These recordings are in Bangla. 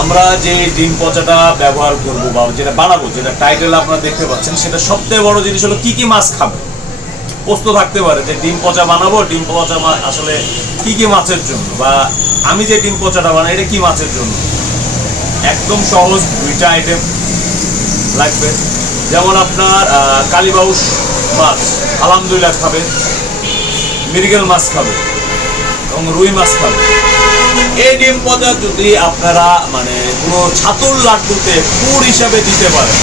আমরা যে ডিম পচাটা ব্যবহার করব বা যেটা বানাবো, যেটা টাইটেল আপনারা দেখতে পাচ্ছেন, সেটা সবথেকে বড় জিনিস হলো কি কি মাছ খাবে। প্রশ্ন থাকতে পারে যে ডিম পচা বানাবো, ডিম পচা আসলে কি কি মাছের জন্য? বা আমি যে ডিম পচাটা বানাই, এটা কি মাছের জন্য? একদম সহজ দুইটা আইটেম লাগবে। যেমন আপনার কালীবাউস মাছ, আলহামদুলিল্লাহ খাবে। মৃগেল মাছ খাবে এবং রুই মাছ খাবে। এই ডিম পচা যদি আপনারা মানে পুরো ছাতুর লাড্ডুতে পুর হিসাবে দিতে পারেন,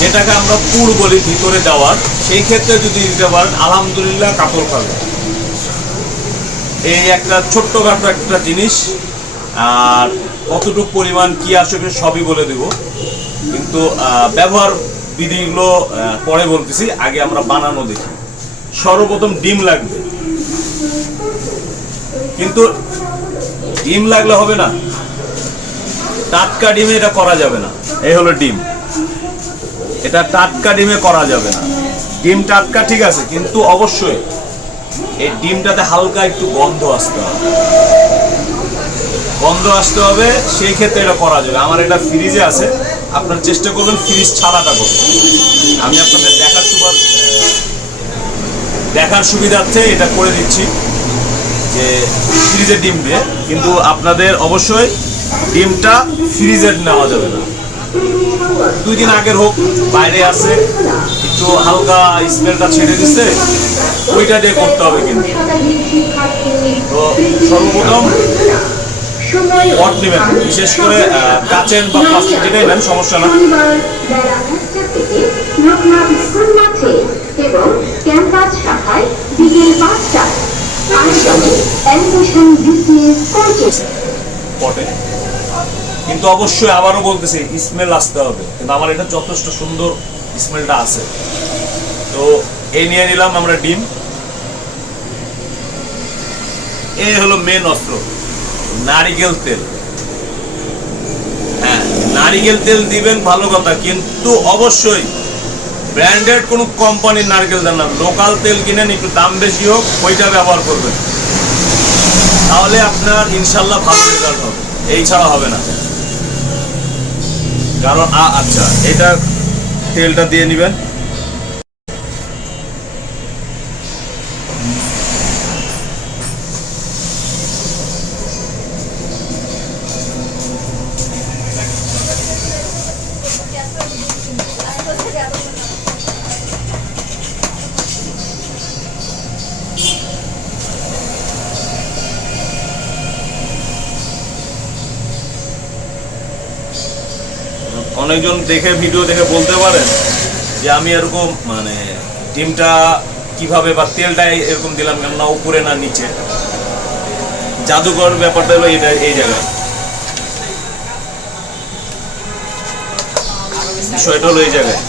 যেটাকে আমরা পুর বলি ভিতরে দেওয়ার, সেই ক্ষেত্রে যদি দিতে পারেন, আলহামদুলিল্লাহ কাপড় খাবে। এই একটা ছোট্ট খাটো একটা জিনিস, আর কতটুকু পরিমাণ কি আসবে সবই বলে দেব। কিন্তু ব্যবহার বিধিগুলো পরে বলতেছি, আগে আমরা বানানো দেখি। সর্বপ্রথম ডিম লাগবে। কিন্তু ডিম লাগলে হবে না। টাটকা ডিমে এটা করা যাবে না। এই হলো ডিম। এটা টাটকা ডিমে করা যাবে না। ডিম টাটকা ঠিক আছে, কিন্তু অবশ্যই এই ডিমটাতে হালকা একটু গন্ধ আসতে হবে। গন্ধ আসতে হবে, সেই ক্ষেত্রে এটা করা যাবে। আমার এটা ফ্রিজে আছে। আপনার চেষ্টা করবেন ফ্রিজ ছাড়াটা করবেন আমি আপনাদের দেখার সুবিধা দেখার সুবিধার্থে এটা করে দিচ্ছি। যে ফ্রিজের ডিম দিয়ে, কিন্তু আপনাদের অবশ্যই ডিমটা ফ্রিজের নেওয়া যাবে না। দুই দিন আগের হোক, বাইরে আছে, একটু হালকা স্মেলটা ছেড়ে দিচ্ছে ওইটা দিয়ে করতে হবে কিন্তু। তো সর্বপ্রথম পট নেবেন, বিশেষ করে কাচের বা প্লাস্টিক যেটা নেবেন সমস্যা না। ক্যাম্পাস শাখায় বিকেল অ্যানিমেশন বিসিএস কোচেস পটে কিন্তু অবশ্যই আবারও বলতেছি স্মেল আসতে হবে। কিন্তু আমার এটা যথেষ্ট সুন্দর স্মেলটা আছে। তো এই নিয়ে নিলাম আমরা ডিম। এই হলো মেন অস্ত্র, নারিকেল তেল। হ্যাঁ নারিকেল তেল দিবেন ভালো কথা, কিন্তু অবশ্যই ব্র্যান্ডেড কোনো কোম্পানির নারকেল দেন না। লোকাল তেল কিনেন, একটু দাম বেশি হোক, ওইটা ব্যবহার করবেন। তাহলে আপনার ইনশাল্লাহ ভালো রেজাল্ট হবে। এই ছাড়া হবে না। কারণ আচ্ছা এটা তেলটা দিয়ে নেবেন। অনেকজন দেখে, ভিডিও দেখে বলতে পারেন যে আমি এরকম মানে ডিমটা কীভাবে বা তেলটা এরকম দিলাম কেন, না উপরে না নিচে? জাদুকর ব্যাপারটা হলো এটা, এই জায়গায়। বিষয়টা হলো এই জায়গায়।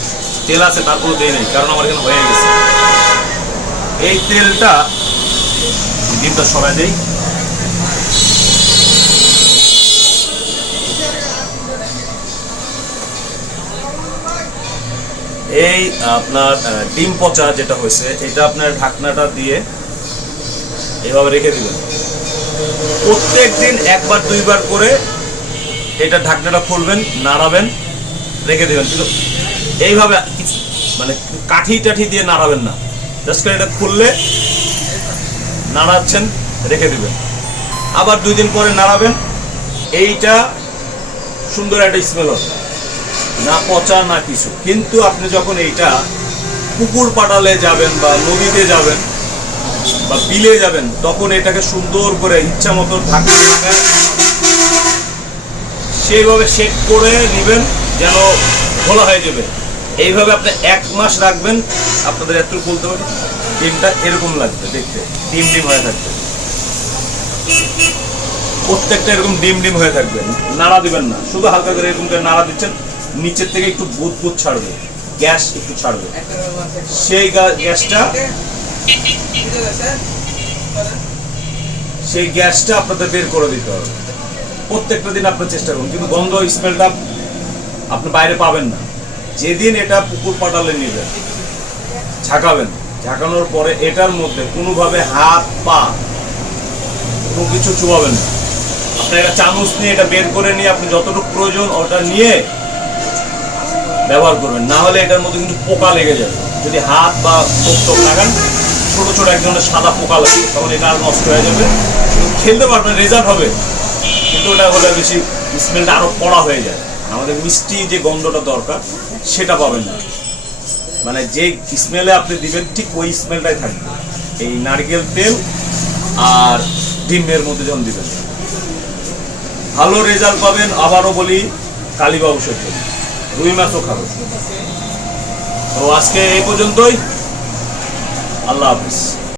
তেল আছে তারপর দেই নাই, কারণ আমার এখানে হয়ে গেছে। এই তেলটা, ডিমটা সরাই দেই। এই আপনার ডিম পচা যেটা হয়েছে, এটা আপনার ঢাকনাটা দিয়ে এভাবে রেখে দিবেন। প্রত্যেক দিন একবার, দুইবার করে এটা ঢাকনাটা খুলবেন, নাড়াবেন, রেখে দিবেন। কিন্তু এইভাবে মানে কাঠি টাঠি দিয়ে নাড়াবেন না। জাস্ট করে এটা খুললে নাড়াচ্ছেন, রেখে দিবেন। আবার দুই দিন পরে নাড়াবেন। এইটা সুন্দর একটা স্মেল হবে। না পচা, না কিছু। কিন্তু আপনি যখন এইটা পুকুর পাটালে যাবেন বা নদীতে যাবেন বা বিলে যাবেন, তখন এটাকে সুন্দর করে ইচ্ছা মতো ঢাকা সেইভাবে সেট করে নেবেন, যেন ভালো হয়ে যাবে। এইভাবে আপনি এক মাস রাখবেন, আপনাদের এত বলতে পারি ডিমটা এরকম লাগবে দেখতে, ডিম ডিম হয়ে থাকবে। প্রত্যেকটা এরকম ডিম ডিম হয়ে থাকবে। নাড়া দিবেন না, শুধু হালকা করে এরকম করে নাড়া দিচ্ছেন নিচের থেকে একটু বুদ বুদ ছাড়বে। গ্যাস একটু ছাড়বে। সেই গ্যাসটা সেই গ্যাসটা আপনাদের বের করে দিতে হবে। প্রত্যেকটা দিন আপনার চেষ্টা করুন। কিন্তু গন্ধ স্মেলটা আপনি বাইরে পাবেন না। যেদিন এটা পুকুর পাটালে নেবেন, ঝাঁকাবেন, ঝাঁকানোর পরে এটার মধ্যে কোনোভাবে হাত, পা, কোনো কিছু চুবাবেন না। আপনার একটা চামচ নিয়ে এটা বের করে নিয়ে আপনি যতটুকু প্রয়োজন ওটা নিয়ে ব্যবহার করবেন। না হলে এটার মধ্যে কিন্তু পোকা লেগে যাবে। যদি হাত বা চোখ টোক লাগান, ছোট ছোট এক ধরনের সাদা পোকা লাগবে তখন এটা আর নষ্ট হয়ে যাবে। খেলতে পারবেন রেজাল্ট হবে। কিন্তু ওটা হলে বেশি স্মেলটা আরও কড়া হয়ে যায়। আমাদের মিষ্টি যে গন্ধটা দরকার, সেটা পাবেন না। মানে যে স্মেলে আপনি দিবেন, ঠিক ওই স্মেলটাই থাকবে। এই নারকেল তেল আর ডিমের মধ্যে যখন দিবেন। ভালো রেজাল্ট পাবেন, আবারও বলি, কালীবাবু সেতু রুই মাছও খাব। তো আজকে এই পর্যন্তই। আল্লাহ হাফিজ।